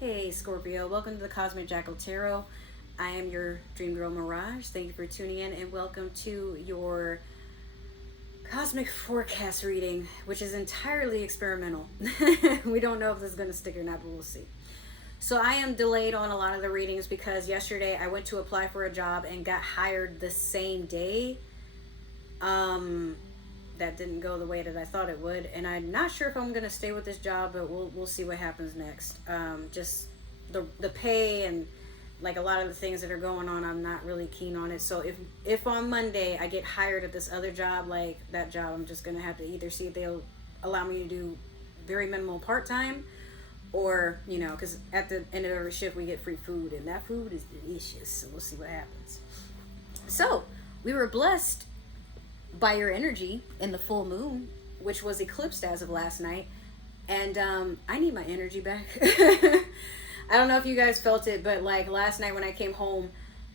Hey Scorpio, welcome to the Cosmic Jackal Tarot. I am your dream girl Mirage. Thank you for tuning in and welcome to your cosmic forecast reading, which is entirely experimental. We don't know if this is going to stick or not, but we'll see. So I am delayed on a lot of the readings because yesterday I went to apply for a job and got hired the same day. That didn't go the way that I thought it would, and I'm not sure if I'm gonna stay with this job, but we'll see what happens next. Just the pay and like a lot of the things that are going on, I'm not really keen on it. So if on Monday I get hired at this other job, like that job, I'm just gonna have to either see if they'll allow me to do very minimal part time, or because at the end of every shift we get free food, and that food is delicious. So we'll see what happens. So we were blessed by your energy in the full moon, which was eclipsed as of last night, and I need my energy back. I don't know if you guys felt it, but like last night when I came home,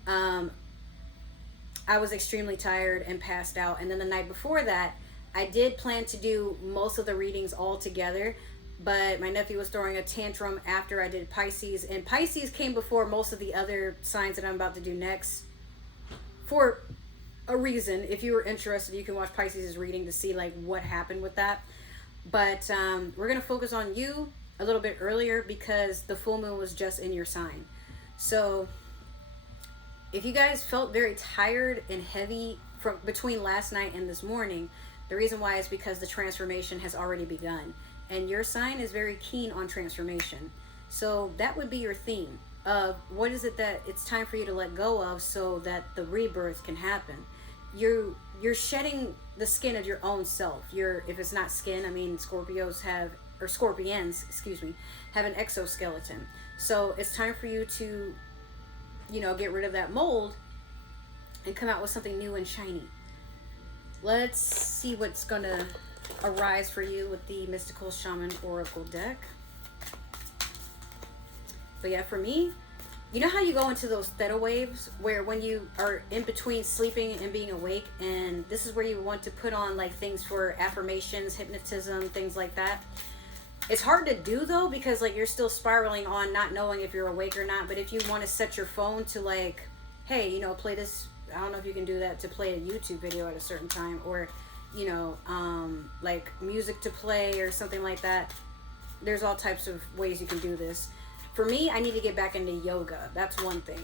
I was extremely tired and passed out, and then the night before that I did plan to do most of the readings all together, but my nephew was throwing a tantrum after I did Pisces, and Pisces came before most of the other signs that I'm about to do next for a reason. If you were interested, you can watch Pisces' reading to see like what happened with that. But we're gonna focus on you a little bit earlier because the full moon was just in your sign. So if you guys felt very tired and heavy from between last night and this morning, the reason why is because the transformation has already begun, and your sign is very keen on transformation. So that would be your theme of what is it that it's time for you to let go of so that the rebirth can happen. You're shedding the skin of your own self. If it's not skin, I mean Scorpios have, or scorpions, excuse me, have an exoskeleton. So it's time for you to, get rid of that mold and come out with something new and shiny. Let's see what's gonna arise for you with the Mystical Shaman Oracle deck. But yeah, for me, you know how you go into those theta waves where when you are in between sleeping and being awake, and this is where you want to put on like things for affirmations, hypnotism, things like that. It's hard to do though because like you're still spiraling on not knowing if you're awake or not. But if you want to set your phone to like, hey, play this, I don't know if you can do that, to play a YouTube video at a certain time, or like music to play or something like that. There's all types of ways you can do this. For me, I need to get back into yoga. That's one thing,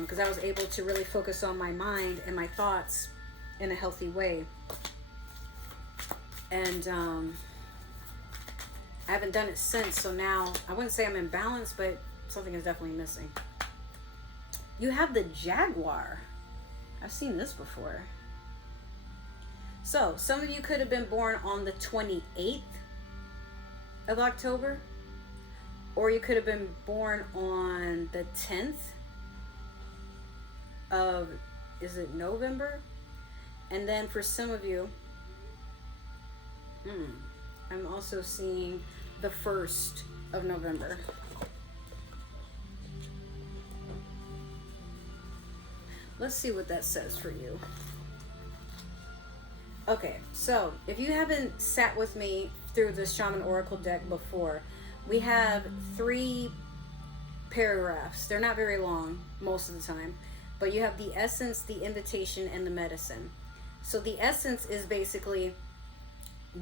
because I was able to really focus on my mind and my thoughts in a healthy way. And I haven't done it since, so now I wouldn't say I'm in balance, but something is definitely missing. You have the Jaguar. I've seen this before. So some of you could have been born on the 28th of October, or you could have been born on the 10th of, is it November? And then for some of you, I'm also seeing the 1st of November. Let's see what that says for you. Okay, so if you haven't sat with me through the Shaman Oracle deck before, we have 3 paragraphs. They're not very long most of the time, but you have the essence, the invitation, and the medicine. So the essence is basically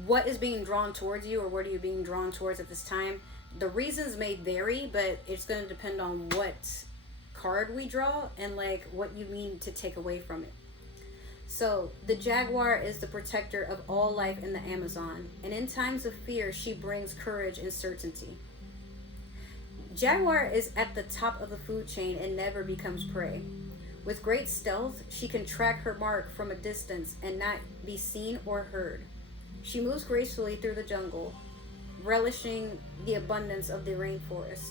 what is being drawn towards you, or what are you being drawn towards at this time. The reasons may vary, but it's going to depend on what card we draw and like what you mean to take away from it. So the Jaguar is the protector of all life in the Amazon, and in times of fear, she brings courage and certainty. Jaguar is at the top of the food chain and never becomes prey. With great stealth, she can track her mark from a distance and not be seen or heard. She moves gracefully through the jungle, relishing the abundance of the rainforest.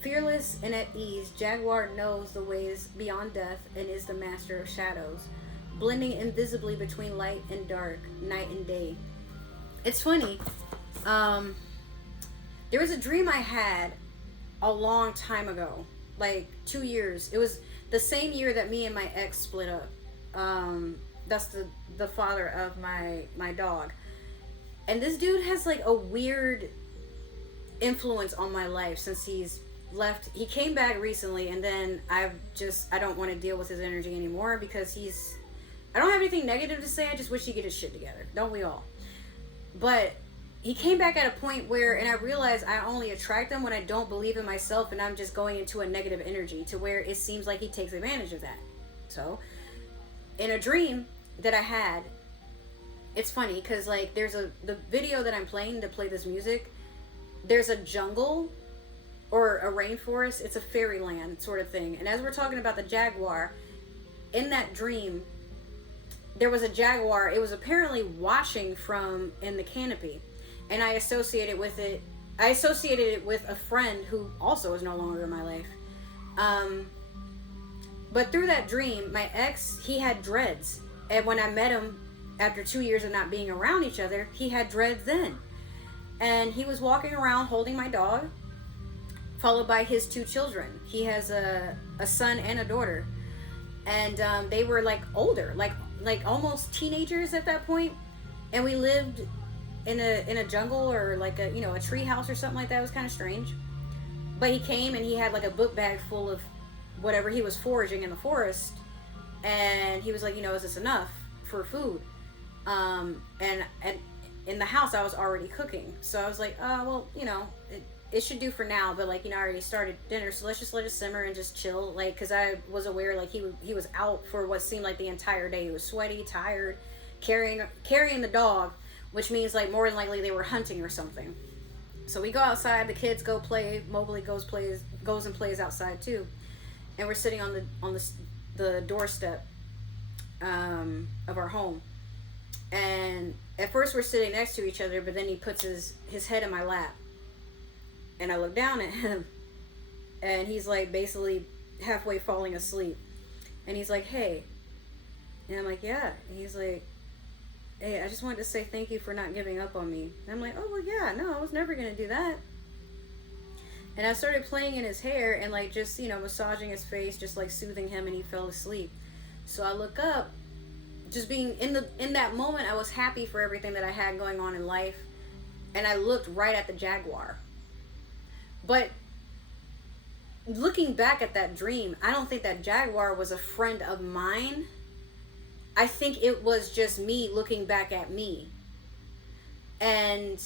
Fearless and at ease, Jaguar knows the ways beyond death and is the master of shadows, blending invisibly between light and dark, night and day. It's funny. There was a dream I had a long time ago, like 2 years. It was the same year that me and my ex split up. That's the father of my dog. And this dude has like a weird influence on my life since he's left. He came back recently, and then I don't want to deal with his energy anymore because I don't have anything negative to say. I just wish he'd get his shit together. Don't we all? But he came back at a point where, and I realized I only attract him when I don't believe in myself and I'm just going into a negative energy to where it seems like he takes advantage of that. So, in a dream that I had, it's funny because like the video that I'm playing to play this music, there's a jungle or a rainforest. It's a fairyland sort of thing. And as we're talking about the jaguar, in that dream, there was a jaguar. It was apparently watching from in the canopy. And I associated it with a friend who also is no longer in my life. But through that dream, my ex, he had dreads. And when I met him after 2 years of not being around each other, he had dreads then. And he was walking around holding my dog, followed by his 2 children. He has a son and a daughter. And they were like older, like almost teenagers at that point. And we lived in a jungle or like a tree house or something like that. It was kind of strange. But he came and he had like a book bag full of whatever he was foraging in the forest. And he was like, is this enough for food? And in the house I was already cooking. So I was like, oh, well, it should do for now, but like, I already started dinner, so let's just let it simmer and just chill. Like, cause I was aware like he was out for what seemed like the entire day. He was sweaty, tired, carrying the dog, which means like more than likely they were hunting or something. So we go outside, the kids go play, Mowgli goes and plays outside too. And we're sitting on the doorstep of our home. And at first we're sitting next to each other, but then he puts his head in my lap. And I look down at him, and he's like basically halfway falling asleep. And he's like, hey. And I'm like, yeah. And he's like, hey, I just wanted to say thank you for not giving up on me. And I'm like, oh, well, yeah, no, I was never going to do that. And I started playing in his hair and like just, massaging his face, just like soothing him, and he fell asleep. So I look up, just being in that moment, I was happy for everything that I had going on in life. And I looked right at the jaguar. But looking back at that dream, I don't think that jaguar was a friend of mine. I think it was just me looking back at me. And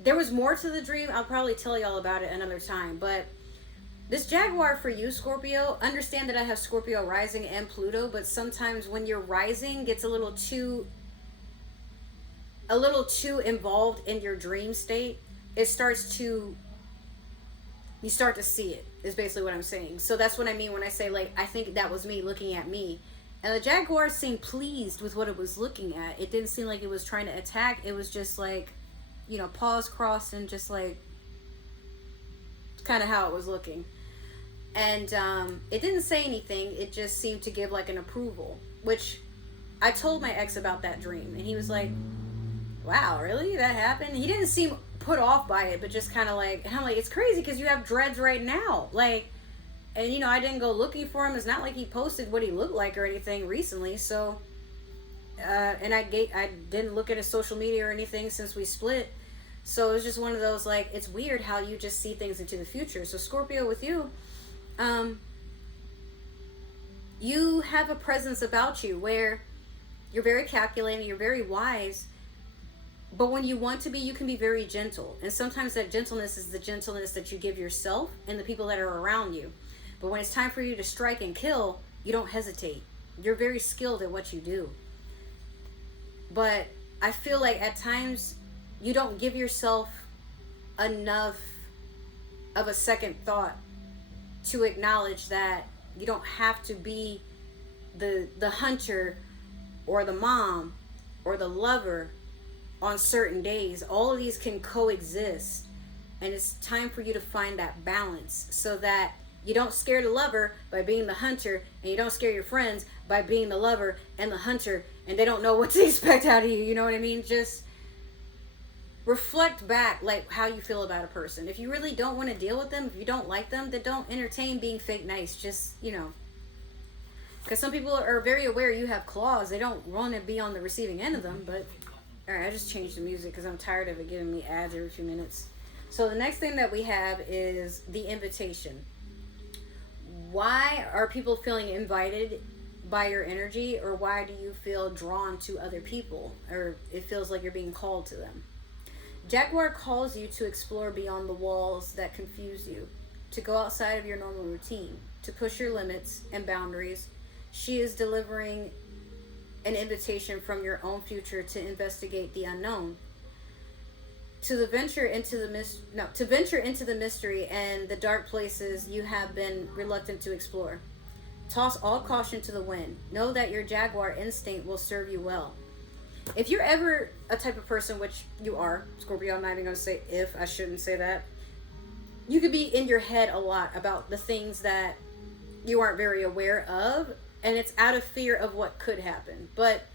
there was more to the dream. I'll probably tell y'all about it another time. But this jaguar for you, Scorpio, understand that I have Scorpio rising and Pluto, but sometimes when your rising gets a little too involved in your dream state, you start to see it, is basically what I'm saying. So that's what I mean when I say, like, I think that was me looking at me. And the jaguar seemed pleased with what it was looking at. It didn't seem like it was trying to attack. It was just like, paws crossed and just like, kind of how it was looking. And it didn't say anything. It just seemed to give like an approval, which I told my ex about that dream. And he was like, wow, really? That happened? He didn't seem put off by it, but just kind of like, and I'm like, it's crazy because you have dreads right now. Like, and I didn't go looking for him. It's not like he posted what he looked like or anything recently. So, and I didn't look at his social media or anything since we split. So it was just one of those, like, it's weird how you just see things into the future. So Scorpio, with you, you have a presence about you where you're very calculating, you're very wise, but when you want to be, you can be very gentle. And sometimes that gentleness is the gentleness that you give yourself and the people that are around you. But when it's time for you to strike and kill, you don't hesitate. You're very skilled at what you do. But I feel like at times you don't give yourself enough of a second thought to acknowledge that you don't have to be the hunter or the mom or the lover on certain days. All of these can coexist, and it's time for you to find that balance so that you don't scare the lover by being the hunter, and you don't scare your friends by being the lover and the hunter, and they don't know what to expect out of you. You know what I mean? Just reflect back like how you feel about a person. If you really don't want to deal with them, if you don't like them, then don't entertain being fake nice. Just, because some people are very aware you have claws. They don't want to be on the receiving end of them. But all right, I just changed the music because I'm tired of it giving me ads every few minutes. So the next thing that we have is the invitation. Why are people feeling invited by your energy, or why do you feel drawn to other people, or it feels like you're being called to them? Jaguar calls you to explore beyond the walls that confuse you, to go outside of your normal routine, to push your limits and boundaries. She is delivering an invitation from your own future to investigate the unknown, to venture into the mystery and the dark places you have been reluctant to explore. Toss all caution to the wind. Know that your Jaguar instinct will serve you well. If you're ever a type of person, which you are, Scorpio, I'm not even going to say if, I shouldn't say that. You could be in your head a lot about the things that you aren't very aware of, and it's out of fear of what could happen. But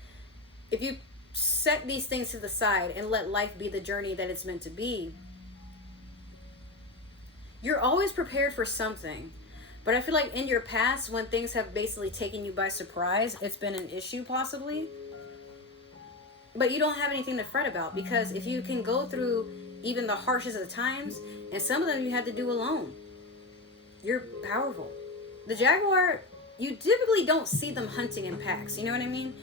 if you set these things to the side and let life be the journey that it's meant to be, you're always prepared for something. But I feel like in your past, when things have basically taken you by surprise, it's been an issue possibly. But you don't have anything to fret about, because if you can go through even the harshest of times, and some of them you had to do alone, you're powerful. The Jaguar, you typically don't see them hunting in packs, you know what I mean?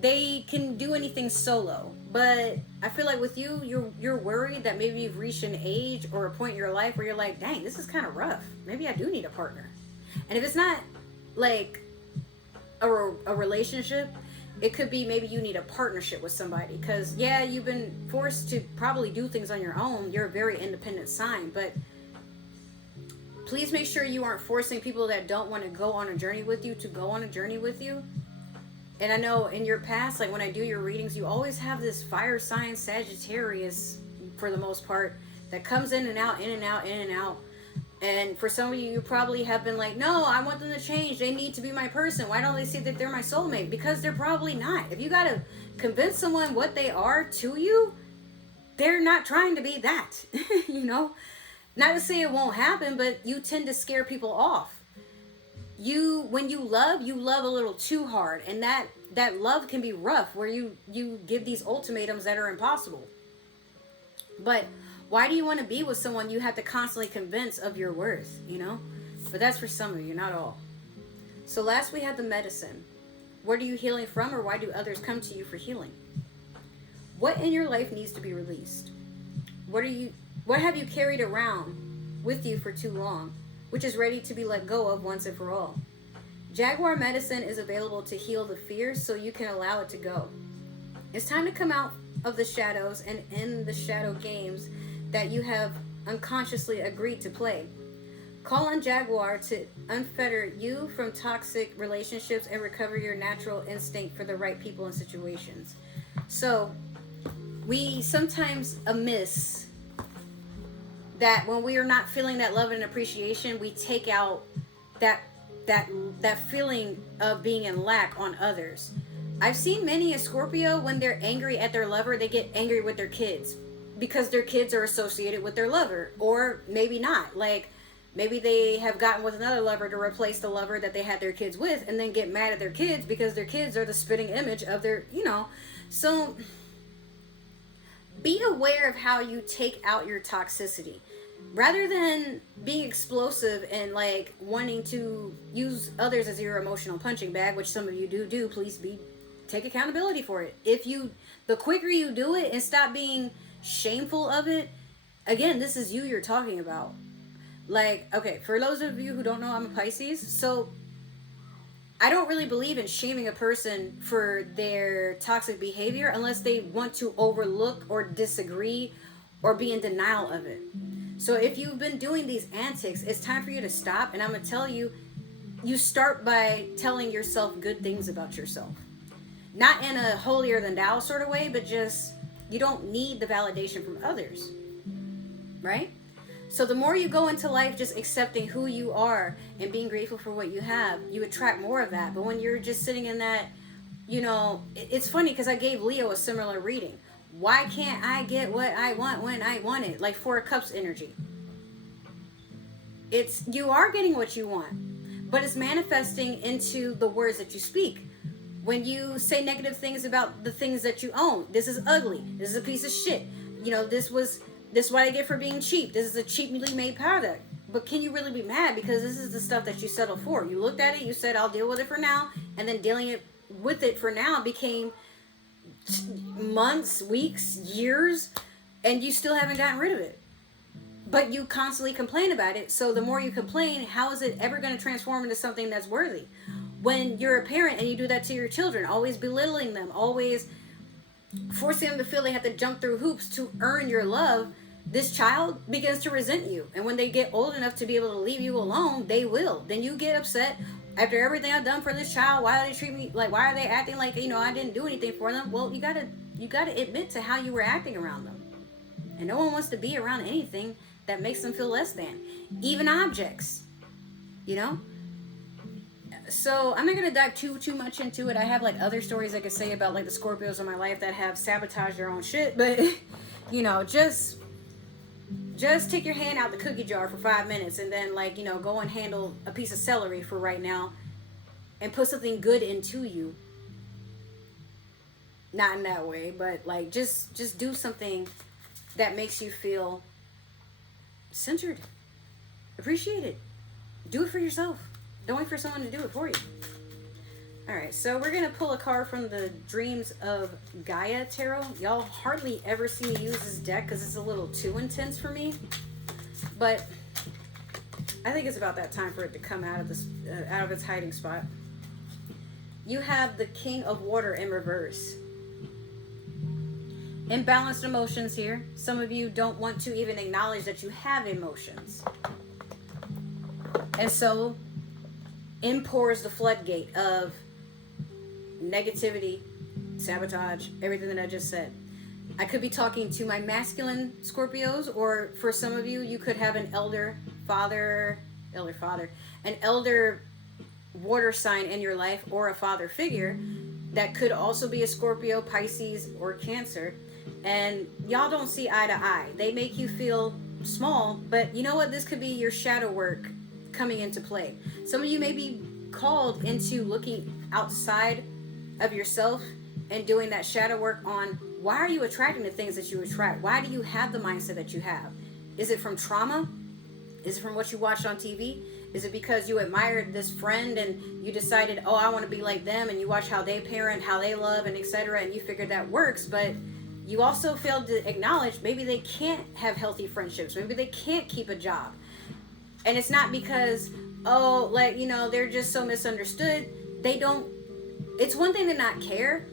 They can do anything solo, but I feel like with you, you're worried that maybe you've reached an age or a point in your life where you're like, dang, this is kind of rough. Maybe I do need a partner. And if it's not like a relationship, it could be maybe you need a partnership with somebody, because yeah, you've been forced to probably do things on your own. You're a very independent sign, but please make sure you aren't forcing people that don't want to go on a journey with you to go on a journey with you. And I know in your past, like when I do your readings, you always have this fire sign Sagittarius, for the most part, that comes in and out, in and out, in and out. And for some of you, you probably have been like, no, I want them to change. They need to be my person. Why don't they see that they're my soulmate? Because they're probably not. If you got to convince someone what they are to you, they're not trying to be that, you know? Not to say it won't happen, but you tend to scare people off. When you love a little too hard, and that love can be rough, where you give these ultimatums that are impossible. But why do you want to be with someone you have to constantly convince of your worth, you know? But that's for some of you, not all. So last we have the medicine. What are you healing from, or why do others come to you for healing? What in your life needs to be released? What have you carried around with you for too long, which is ready to be let go of once and for all? Jaguar medicine is available to heal the fears so you can allow it to go. It's time to come out of the shadows and end the shadow games that you have unconsciously agreed to play. Call on Jaguar to unfetter you from toxic relationships and recover your natural instinct for the right people and situations. So, we sometimes amiss that when we are not feeling that love and appreciation, we take out that feeling of being in lack on others. I've seen many a Scorpio, when they're angry at their lover, they get angry with their kids because their kids are associated with their lover, or maybe not. Like maybe they have gotten with another lover to replace the lover that they had their kids with, and then get mad at their kids because their kids are the spitting image of their, you know. So be aware of how you take out your toxicity. Rather than being explosive and like wanting to use others as your emotional punching bag, which some of you do, please take accountability for it. The quicker you do it and stop being shameful of it, again, this is you're talking about. Like, okay, for those of you who don't know, I'm a Pisces, so I don't really believe in shaming a person for their toxic behavior unless they want to overlook or disagree or be in denial of it. So if you've been doing these antics, it's time for you to stop. And I'm going to tell you, you start by telling yourself good things about yourself. Not in a holier than thou sort of way, but just, you don't need the validation from others. Right? So the more you go into life just accepting who you are and being grateful for what you have, you attract more of that. But when you're just sitting in that, you know, it's funny because I gave Leo a similar reading. Why can't I get what I want when I want it? Like Four of Cups energy. You are getting what you want, but it's manifesting into the words that you speak. When you say negative things about the things that you own, this is ugly. This is a piece of shit. You know, this was This is what I get for being cheap. This is a cheaply made product. But can you really be mad? Because this is the stuff that you settled for. You looked at it, you said, I'll deal with it for now. And then dealing with it for now became months, weeks, years, and you still haven't gotten rid of it. But you constantly complain about it. So the more you complain, how is it ever going to transform into something that's worthy? When you're a parent and you do that to your children, always belittling them, always forcing them to feel they have to jump through hoops to earn your love, this child begins to resent you. And when they get old enough to be able to leave you alone, they will. Then you get upset. After everything I've done for this child, why do they treat me like, why are they acting like, I didn't do anything for them? Well, you gotta admit to how you were acting around them. And no one wants to be around anything that makes them feel less than. Even objects. So I'm not gonna dive too much into it. I have like other stories I could say about like the Scorpios in my life that have sabotaged their own shit, but just take your hand out the cookie jar for 5 minutes and then go and handle a piece of celery for right now and put something good into you. Not in that way, but just do something that makes you feel centered, appreciated. Do it for yourself. Don't wait for someone to do it for you. Alright, so we're going to pull a card from the Dreams of Gaia Tarot. Y'all hardly ever see me use this deck because it's a little too intense for me. But I think it's about that time for it to come out of its hiding spot. You have the King of Water in reverse. Imbalanced emotions here. Some of you don't want to even acknowledge that you have emotions. And so in pours the floodgate of negativity, sabotage, everything that I just said. I could be talking to my masculine Scorpios, or for some of you, you could have an elder water sign in your life, or a father figure that could also be a Scorpio, Pisces, or Cancer. And y'all don't see eye to eye. They make you feel small, but you know what? This could be your shadow work coming into play. Some of you may be called into looking outside of yourself and doing that shadow work on why are you attracting the things that you attract? Why do you have the mindset that you have? Is it from trauma? Is it from what you watched on TV? Is it because you admired this friend and you decided, oh, I want to be like them, and you watch how they parent, how they love, and etc., and you figured that works, but you also failed to acknowledge maybe they can't have healthy friendships. Maybe they can't keep a job. And it's not because, they're just so misunderstood. It's one thing to not care,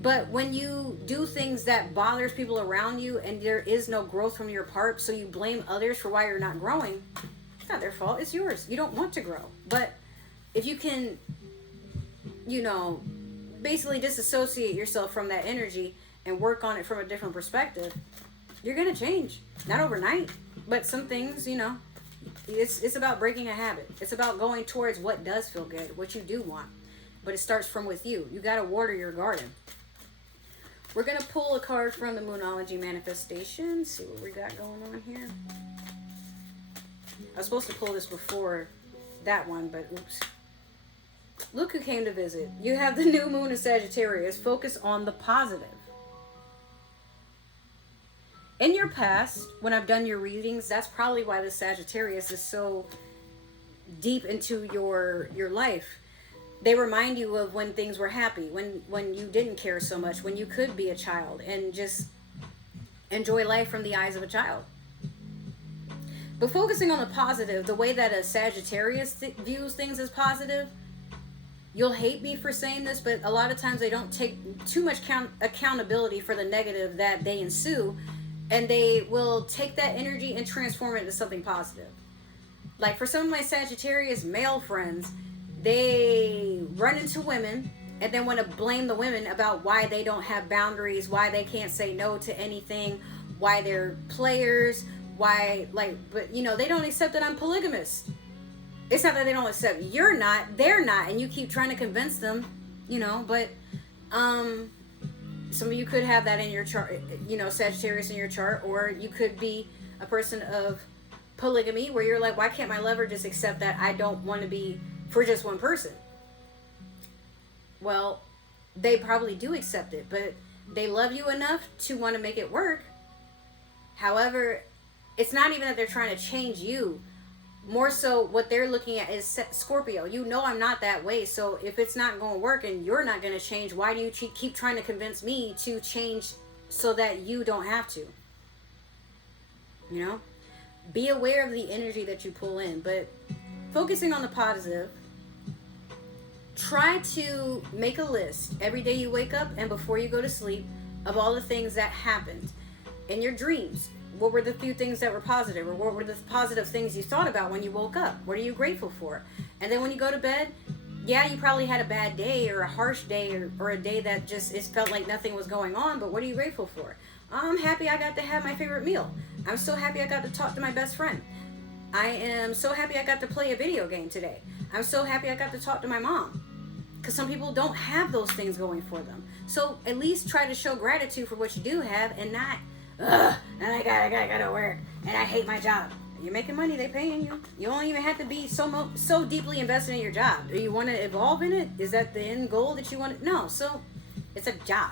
but when you do things that bothers people around you and there is no growth from your part, so you blame others for why you're not growing, it's not their fault, it's yours. You don't want to grow. But if you can, basically disassociate yourself from that energy and work on it from a different perspective, you're going to change. Not overnight, but some things, it's about breaking a habit. It's about going towards what does feel good, what you do want. But it starts from with you. You got to water your garden. We're going to pull a card from the Moonology Manifestation. See what we got going on here. I was supposed to pull this before that one, but oops. Look who came to visit. You have the new moon in Sagittarius. Focus on the positive. In your past, when I've done your readings, that's probably why the Sagittarius is so deep into your life. They remind you of when things were happy, when you didn't care so much, when you could be a child and just enjoy life from the eyes of a child. But focusing on the positive, the way that a Sagittarius views things as positive, you'll hate me for saying this, but a lot of times they don't take too much accountability for the negative that they ensue, and they will take that energy and transform it into something positive. Like for some of my Sagittarius male friends, they run into women and then want to blame the women about why they don't have boundaries, why they can't say no to anything, why they're players, but they don't accept that I'm polygamous. It's not that they don't accept you're not, they're not, and you keep trying to convince them, but some of you could have that in your chart, Sagittarius in your chart, or you could be a person of polygamy where you're like, why can't my lover just accept that I don't want to be for just one person? Well, they probably do accept it, but they love you enough to want to make it work. However, it's not even that they're trying to change you. More so, what they're looking at is Scorpio. You know I'm not that way. So if it's not going to work and you're not going to change, why do you keep trying to convince me to change so that you don't have to? You know? Be aware of the energy that you pull in. But focusing on the positive, try to make a list every day you wake up and before you go to sleep of all the things that happened in your dreams. What were the few things that were positive, or what were the positive things you thought about when you woke up? What are you grateful for? And then when you go to bed, yeah, you probably had a bad day or a harsh day or a day that just it felt like nothing was going on, but what are you grateful for? I'm happy I got to have my favorite meal. I'm so happy I got to talk to my best friend. I am so happy I got to play a video game today. I'm so happy I got to talk to my mom. Because some people don't have those things going for them. So at least try to show gratitude for what you do have and not, ugh, and I gotta work, and I hate my job. You're making money, they paying you. You don't even have to be so deeply invested in your job. Do you want to evolve in it? Is that the end goal that you want? No, so it's a job.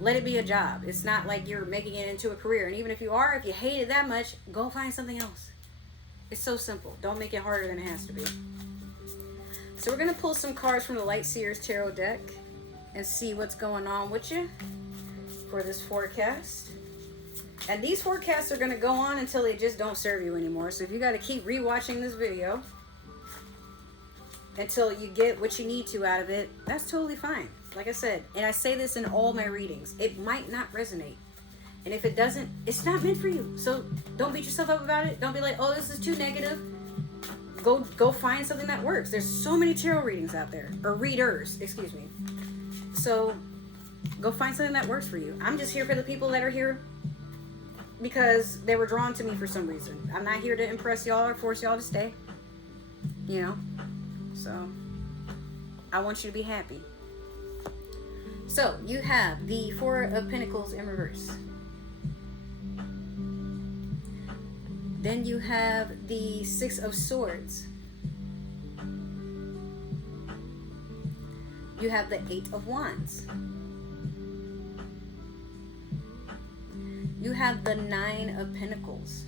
Let it be a job. It's not like you're making it into a career. And even if you are, if you hate it that much, go find something else. It's so simple. Don't make it harder than it has to be. So we're going to pull some cards from the Light Seers Tarot deck and see what's going on with you for this forecast. And these forecasts are going to go on until they just don't serve you anymore. So if you got to keep rewatching this video until you get what you need to out of it, that's totally fine. Like I said, and I say this in all my readings, it might not resonate. And if it doesn't, it's not meant for you. So don't beat yourself up about it. Don't be like, oh, this is too negative. Go find something that works. There's so many tarot readings out there, or readers, excuse me. So go find something that works for you. I'm just here for the people that are here because they were drawn to me for some reason. I'm not here to impress y'all or force y'all to stay, you know. So I want you to be happy. So you have the Four of Pentacles in reverse. Then you have the Six of Swords. You have the Eight of Wands. You have the Nine of Pentacles.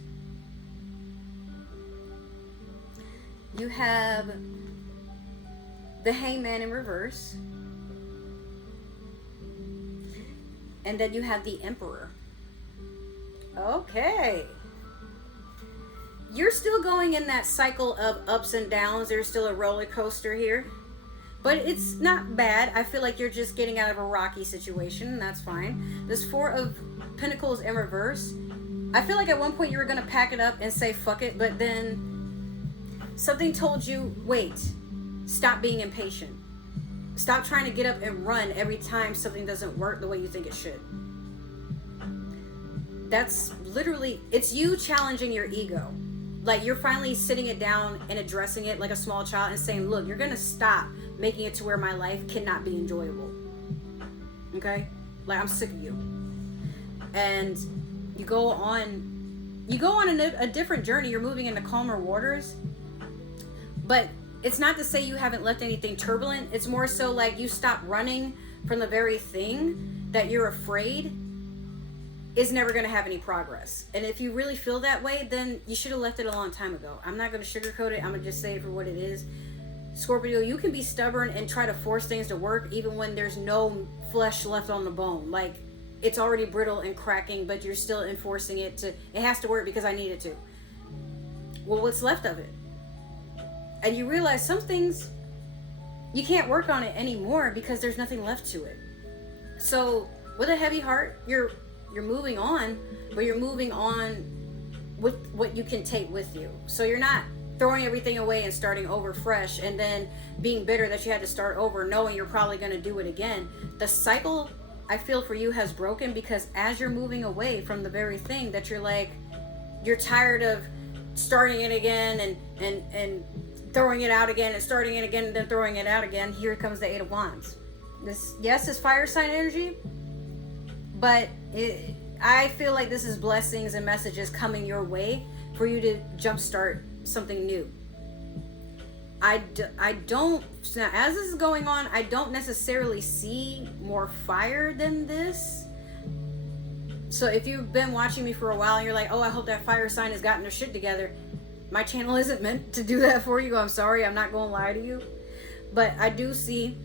You have the Hangman in reverse. And then you have the Emperor. Okay. You're still going in that cycle of ups and downs. There's still a roller coaster here. But it's not bad. I feel like you're just getting out of a rocky situation. That's fine. This Four of Pentacles in reverse. I feel like at one point you were going to pack it up and say fuck it. But then something told you, wait. Stop being impatient. Stop trying to get up and run every time something doesn't work the way you think it should. That's literally, it's you challenging your ego. Like you're finally sitting it down and addressing it like a small child and saying, look, you're going to stop making it to where my life cannot be enjoyable. Okay? Like I'm sick of you. And you go on a different journey. You're moving into calmer waters. But it's not to say you haven't left anything turbulent. It's more so like you stop running from the very thing that you're afraid is never going to have any progress. And if you really feel that way, then you should have left it a long time ago. I'm not going to sugarcoat it. I'm going to just say it for what it is. Scorpio, you can be stubborn and try to force things to work even when there's no flesh left on the bone. Like it's already brittle and cracking, but you're still enforcing it to, it has to work because I need it to. Well, what's left of it? And you realize some things you can't work on it anymore because there's nothing left to it. So with a heavy heart, you're moving on, but you're moving on with what you can take with you. So you're not throwing everything away and starting over fresh and then being bitter that you had to start over knowing you're probably going to do it again. The cycle I feel for you has broken because as you're moving away from the very thing that you're like, you're tired of starting it again and throwing it out again and starting it again and then throwing it out again. Here comes the Eight of Wands. This, yes, is fire sign energy, but I feel like this is blessings and messages coming your way for you to jumpstart something new. I don't, now as this is going on, I don't necessarily see more fire than this. So if you've been watching me for a while and you're like, oh, I hope that fire sign has gotten their shit together, my channel isn't meant to do that for you. I'm sorry. I'm not going to lie to you. But I do see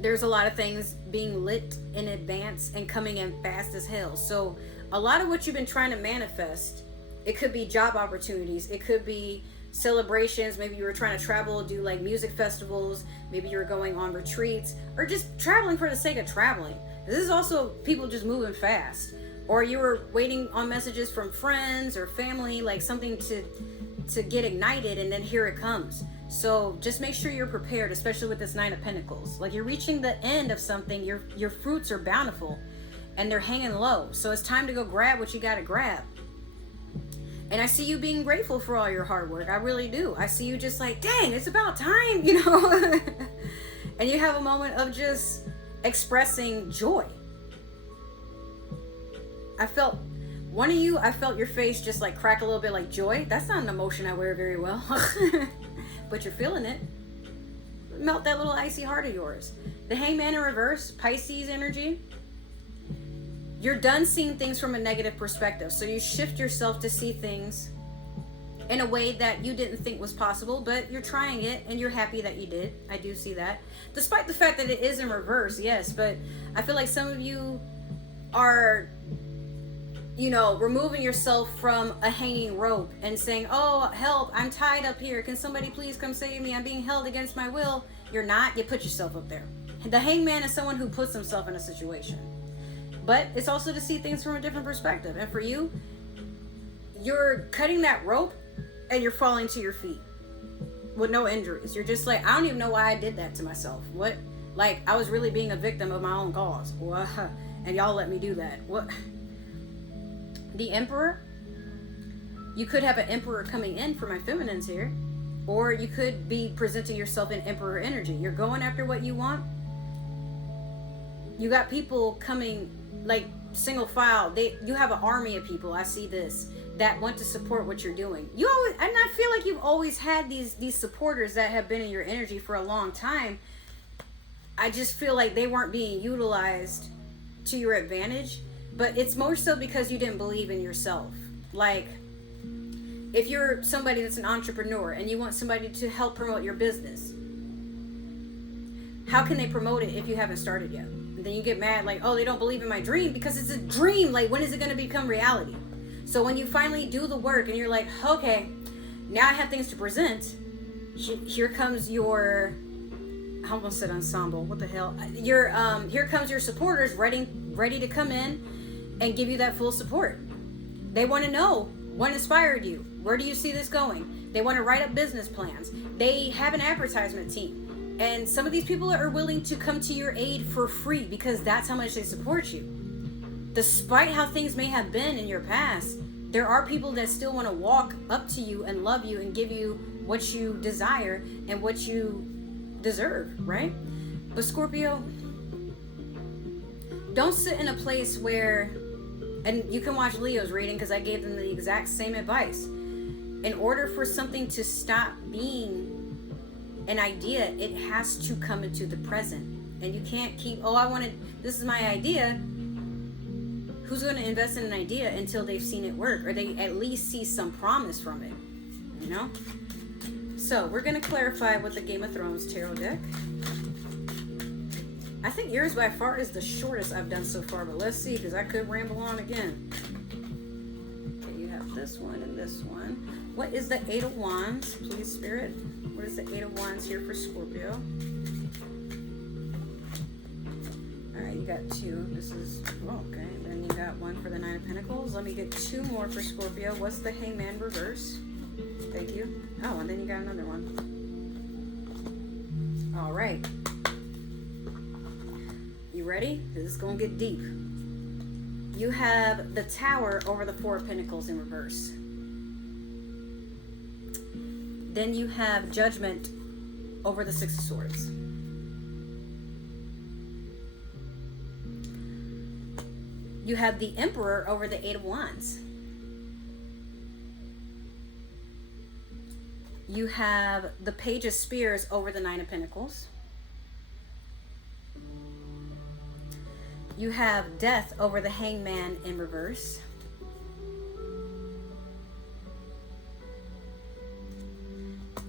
there's a lot of things being lit in advance and coming in fast as hell. So a lot of what you've been trying to manifest, it could be job opportunities. It could be celebrations. Maybe you were trying to travel, do like music festivals. Maybe you were going on retreats or just traveling for the sake of traveling. This is also people just moving fast. Or you were waiting on messages from friends or family, like something to get ignited, and then here it comes. So just make sure you're prepared, especially with this Nine of Pentacles. Like you're reaching the end of something, your fruits are bountiful and they're hanging low. So it's time to go grab what you gotta grab. And I see you being grateful for all your hard work. I really do. I see you just like, dang, it's about time, you know? And you have a moment of just expressing joy. I felt your face just like crack a little bit like joy. That's not an emotion I wear very well. But you're feeling it. Melt that little icy heart of yours. The Hangman in reverse, Pisces energy. You're done seeing things from a negative perspective. So you shift yourself to see things in a way that you didn't think was possible, but you're trying it and you're happy that you did. I do see that. Despite the fact that it is in reverse, yes, but I feel like some of you are, you know, removing yourself from a hanging rope and saying, oh, help, I'm tied up here. Can somebody please come save me? I'm being held against my will. You're not. You put yourself up there. The Hangman is someone who puts himself in a situation. But it's also to see things from a different perspective. And for you, you're cutting that rope and you're falling to your feet with no injuries. You're just like, I don't even know why I did that to myself. What? Like, I was really being a victim of my own cause. And y'all let me do that. What? The Emperor, you could have an Emperor coming in for my feminines here, or you could be presenting yourself in Emperor energy. You're going after what you want. You got people coming like single file. You have an army of people. I see this that want to support what you're doing. You always, and I feel like you've always had these supporters that have been in your energy for a long time. I just feel like they weren't being utilized to your advantage. But it's more so because you didn't believe in yourself. Like, if you're somebody that's an entrepreneur and you want somebody to help promote your business, how can they promote it if you haven't started yet? And then you get mad like, oh, they don't believe in my dream, because it's a dream. Like, when is it going to become reality? So when you finally do the work and you're like, okay, now I have things to present, here comes your, I almost said ensemble, what the hell? Here comes your supporters ready to come in and give you that full support. They want to know what inspired you. Where do you see this going? They want to write up business plans. They have an advertisement team. And some of these people are willing to come to your aid for free because that's how much they support you. Despite how things may have been in your past, there are people that still want to walk up to you and love you and give you what you desire and what you deserve, right? But Scorpio, don't sit in a place where, and you can watch Leo's reading because I gave them the exact same advice. In order for something to stop being an idea, it has to come into the present. And you can't keep, this is my idea. Who's going to invest in an idea until they've seen it work, or they at least see some promise from it, you know? So we're going to clarify with the Game of Thrones tarot deck. I think yours by far is the shortest I've done so far, but let's see, because I could ramble on again. Okay, you have this one and this one. What is the Eight of Wands, please, Spirit? What is the Eight of Wands here for Scorpio? Alright, you got two. This is, okay. Then you got one for the Nine of Pentacles. Let me get two more for Scorpio. What's the Hangman reverse? Thank you. Oh, and then you got another one. Alright. You ready? This is going to get deep. You have the Tower over the Four of Pentacles in reverse. Then you have Judgment over the Six of Swords. You have the Emperor over the Eight of Wands. You have the Page of Spears over the Nine of Pentacles. You have Death over the Hangman in reverse.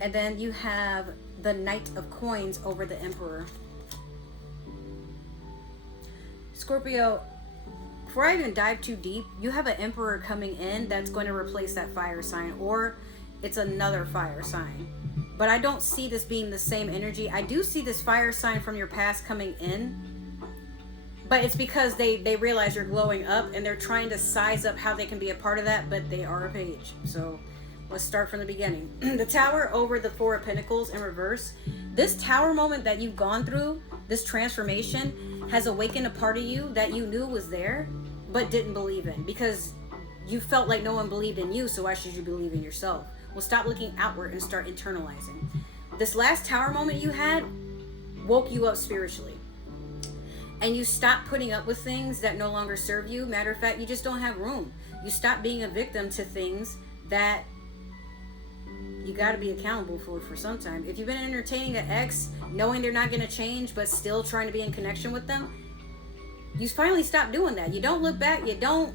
And then you have the Knight of Coins over the Emperor. Scorpio, before I even dive too deep, you have an Emperor coming in that's going to replace that fire sign, or it's another fire sign. But I don't see this being the same energy. I do see this fire sign from your past coming in, but it's because they realize you're glowing up and they're trying to size up how they can be a part of that, but they are a page. So let's start from the beginning. The Tower over the Four of Pentacles in reverse. This Tower moment that you've gone through, this transformation, has awakened a part of you that you knew was there, but didn't believe in, because you felt like no one believed in you, so why should you believe in yourself? Well, stop looking outward and start internalizing. This last Tower moment you had woke you up spiritually. And you stop putting up with things that no longer serve you. Matter of fact, you just don't have room. You stop being a victim to things that you got to be accountable for some time. If you've been entertaining an ex, knowing they're not going to change, but still trying to be in connection with them, you finally stop doing that. You don't look back. You don't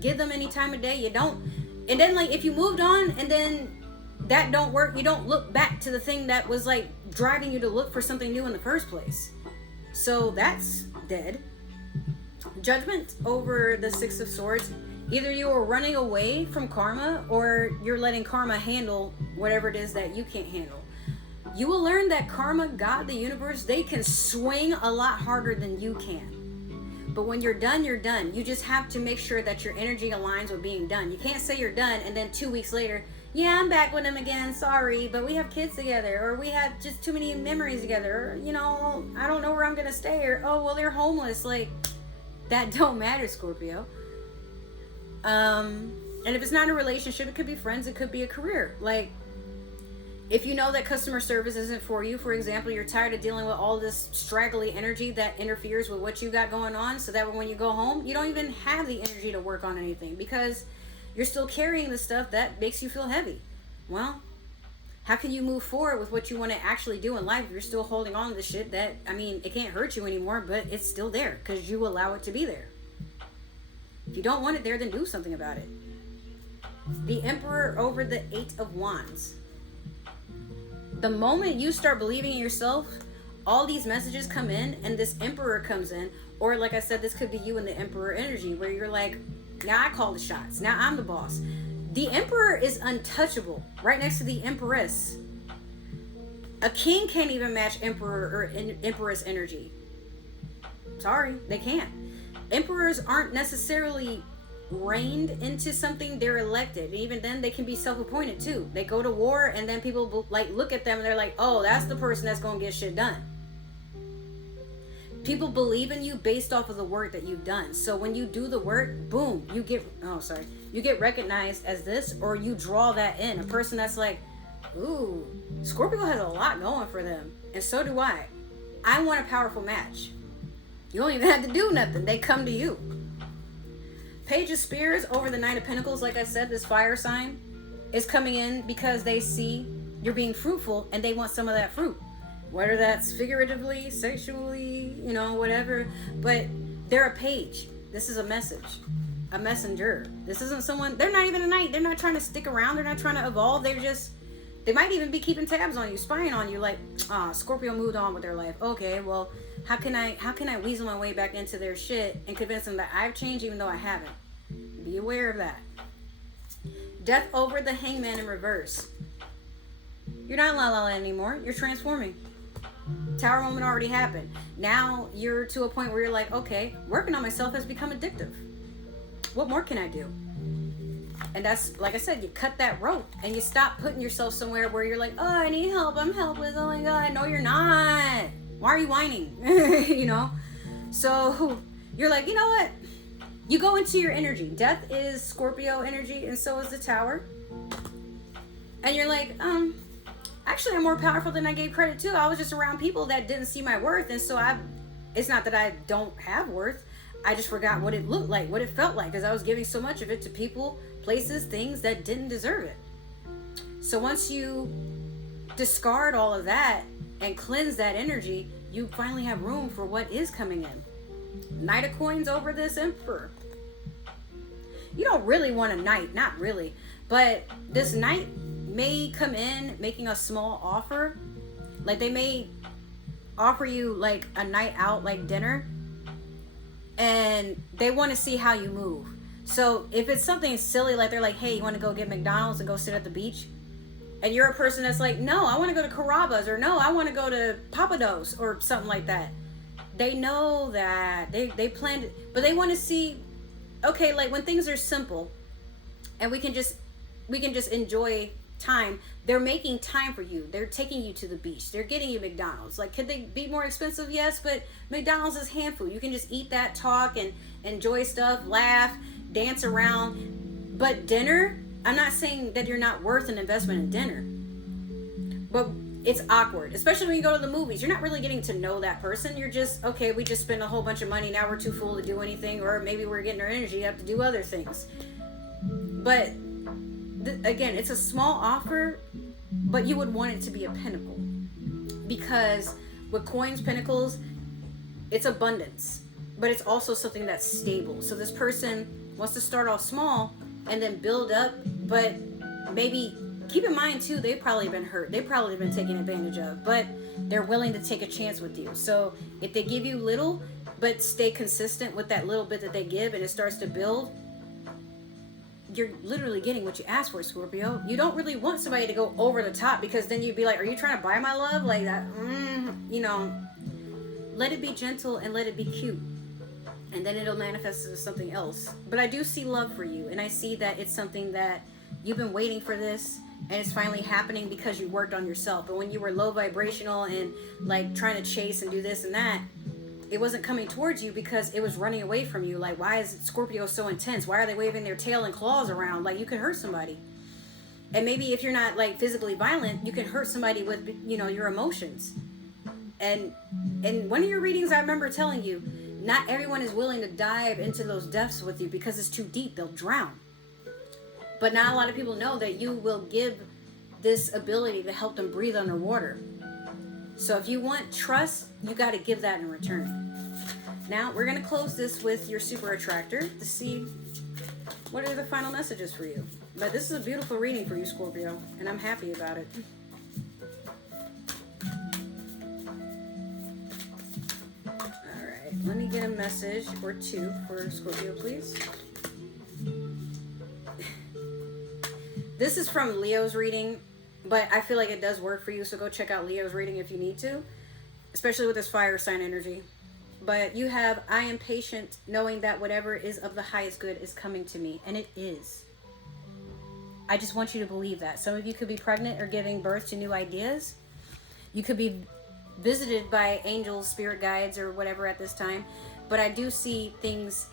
give them any time of day. You don't. And then, like, if you moved on and then that don't work, you don't look back to the thing that was, like, driving you to look for something new in the first place. So that's dead. Judgment over the Six of Swords. Either you are running away from karma, or you're letting karma handle whatever it is that you can't handle. You will learn that karma, God, the universe, they can swing a lot harder than you can. But when you're done, you're done. You just have to make sure that your energy aligns with being done. You can't say you're done and then 2 weeks later, yeah, I'm back with him again, sorry, but we have kids together, or we have just too many memories together, or, you know, I don't know where I'm gonna stay, or, oh, well, they're homeless. Like, that don't matter, Scorpio. And if it's not a relationship, it could be friends, it could be a career. Like, if you know that customer service isn't for you, for example, you're tired of dealing with all this straggly energy that interferes with what you got going on, so that when you go home, you don't even have the energy to work on anything, because you're still carrying the stuff that makes you feel heavy. Well, how can you move forward with what you want to actually do in life if you're still holding on to the shit that, I mean, it can't hurt you anymore, but it's still there because you allow it to be there. If you don't want it there, then do something about it. The Emperor over the Eight of Wands. The moment you start believing in yourself, all these messages come in and this Emperor comes in, or like I said, this could be you in the Emperor energy, where you're like, now I call the shots. Now I'm the boss. The Emperor is untouchable, right next to the Empress. A king can't even match Emperor or Empress energy. Sorry, they can't. Emperors aren't necessarily reigned into something, they're elected. Even then, they can be self-appointed too. They go to war and then people like look at them and they're like, oh, that's the person that's gonna get shit done. People believe in you based off of the work that you've done. So when you do the work, boom, you get recognized as this, or you draw that in. A person that's like, ooh, Scorpio has a lot going for them. And so do I. I want a powerful match. You don't even have to do nothing. They come to you. Page of Spears over the Knight of Pentacles. Like I said, this fire sign is coming in because they see you're being fruitful and they want some of that fruit. Whether that's figuratively, sexually, you know, whatever. But they're a page. This is a message. A messenger. This isn't someone, they're not even a knight. They're not trying to stick around. They're not trying to evolve. They might even be keeping tabs on you, spying on you, like, Scorpio moved on with their life. Okay, well, how can I weasel my way back into their shit and convince them that I've changed even though I haven't? Be aware of that. Death over the Hangman in reverse. You're not La La Land anymore. You're transforming. Tower moment already happened. Now you're to a point where you're like, okay, working on myself has become addictive. What more can I do? And that's, like I said, you cut that rope and you stop putting yourself somewhere where you're like, oh, I need help. I'm helpless. Oh my God. No, you're not. Why are you whining? You know? So you're like, you know what? You go into your energy. Death is Scorpio energy, and so is the Tower. And you're like, actually, I'm more powerful than I gave credit to. I was just around people that didn't see my worth, and so it's not that I don't have worth. I just forgot what it looked like, what it felt like, because I was giving so much of it to people, places, things that didn't deserve it. So once you discard all of that and cleanse that energy, you finally have room for what is coming in. Knight of Coins over this Emperor. You don't really want a knight, not really. But this knight may come in making a small offer. Like they may offer you like a night out, like dinner. And they want to see how you move. So if it's something silly, like they're like, hey, you want to go get McDonald's and go sit at the beach? And you're a person that's like, no, I want to go to Carrabba's, or no, I want to go to Papados, or something like that. They know that they planned it, but they want to see, okay, like when things are simple and we can just enjoy time. They're making time for you. They're taking you to the beach. They're getting you McDonald's. Like, could they be more expensive? Yes, but McDonald's is hand food. You can just eat that, talk, and enjoy stuff, laugh, dance around. But dinner, I'm not saying that you're not worth an investment in dinner, but it's awkward, especially when you go to the movies. You're not really getting to know that person. You're just, okay, we just spent a whole bunch of money. Now we're too full to do anything, or maybe we're getting our energy up to do other things. But again, it's a small offer, but you would want it to be a pinnacle, because with coins, pinnacles, it's abundance, but it's also something that's stable. So this person wants to start off small and then build up, but maybe keep in mind too, they've probably been hurt. They've probably been taken advantage of, but they're willing to take a chance with you. So if they give you little, but stay consistent with that little bit that they give, and it starts to build, you're literally getting what you asked for, Scorpio. You don't really want somebody to go over the top, because then you'd be like, are you trying to buy my love? Like that, you know, let it be gentle and let it be cute. And then it'll manifest as something else. But I do see love for you, and I see that it's something that you've been waiting for this, and it's finally happening because you worked on yourself. But when you were low vibrational and like trying to chase and do this and that, it wasn't coming towards you because it was running away from you. Like, why is Scorpio so intense? Why are they waving their tail and claws around? Like, you could hurt somebody. And maybe if you're not like physically violent, you can hurt somebody with, you know, your emotions. And in one of your readings, I remember telling you, not everyone is willing to dive into those depths with you because it's too deep. They'll drown. But not a lot of people know that you will give this ability to help them breathe underwater. So if you want trust, you got to give that in return. Now we're going to close this with your super attractor to see what are the final messages for you. But this is a beautiful reading for you, Scorpio, and I'm happy about it. All right, let me get a message or two for Scorpio, please. This is from Leo's reading, but I feel like it does work for you, so go check out Leo's reading if you need to, especially with this fire sign energy. But you have, I am patient, knowing that whatever is of the highest good is coming to me, and it is. I just want you to believe that. Some of you could be pregnant or giving birth to new ideas. You could be visited by angels, spirit guides, or whatever at this time. But I do see things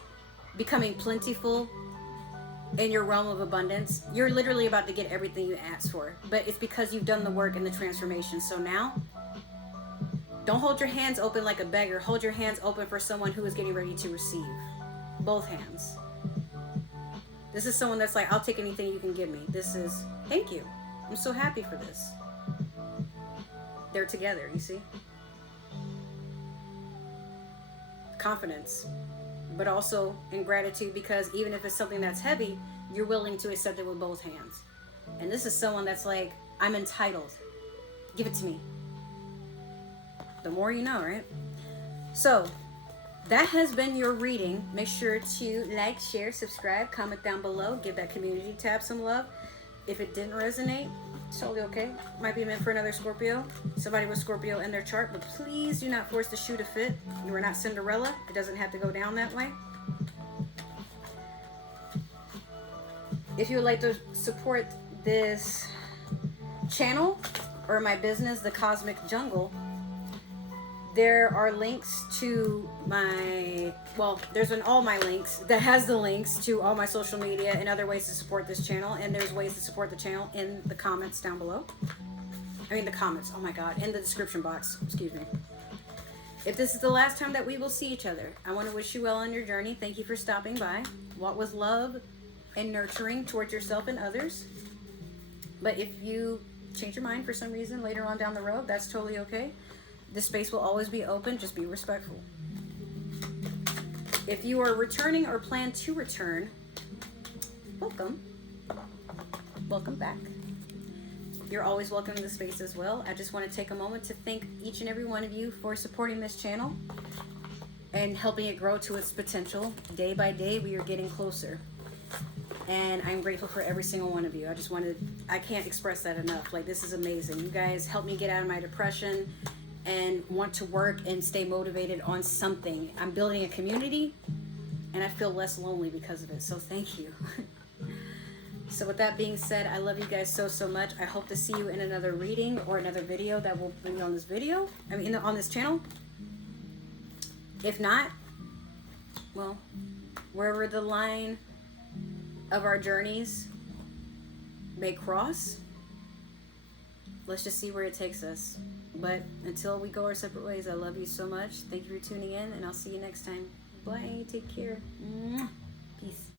becoming plentiful in your realm of abundance. You're literally about to get everything you asked for, but it's because you've done the work and the transformation. So now, don't hold your hands open like a beggar. Hold your hands open for someone who is getting ready to receive. Both hands. This is someone that's like, I'll take anything you can give me. This is, thank you. I'm so happy for this. They're together, you see? Confidence. But also in gratitude, because even if it's something that's heavy, you're willing to accept it with both hands. And this is someone that's like, I'm entitled. Give it to me. The more you know, right? So that has been your reading. Make sure to like, share, subscribe, comment down below, give that community tab some love. If it didn't resonate, it's totally okay. Might be meant for another Scorpio, somebody with Scorpio in their chart, but please do not force the shoe to fit. You are not Cinderella. It doesn't have to go down that way. If you would like to support this channel or my business, The Cosmic Jungle, there are links to my, well, there's all my links that has the links to all my social media and other ways to support this channel. And there's ways to support the channel in the comments down below. I mean the comments, oh my God, in the description box, excuse me. If this is the last time that we will see each other, I want to wish you well on your journey. Thank you for stopping by. Walk with love and nurturing towards yourself and others. But if you change your mind for some reason later on down the road, that's totally okay. This space will always be open. Just be respectful. If you are returning or plan to return, welcome. Welcome back. You're always welcome to the space as well. I just want to take a moment to thank each and every one of you for supporting this channel and helping it grow to its potential. Day by day, we are getting closer. And I'm grateful for every single one of you. I can't express that enough. Like, this is amazing. You guys help me get out of my depression and want to work and stay motivated on something. I'm building a community and I feel less lonely because of it. So thank you. So with that being said, I love you guys so, so much. I hope to see you in another reading or another video that will be on this video. On this channel. If not, well, wherever the line of our journeys may cross, let's just see where it takes us. But until we go our separate ways, I love you so much. Thank you for tuning in, and I'll see you next time. Bye. Take care. Peace.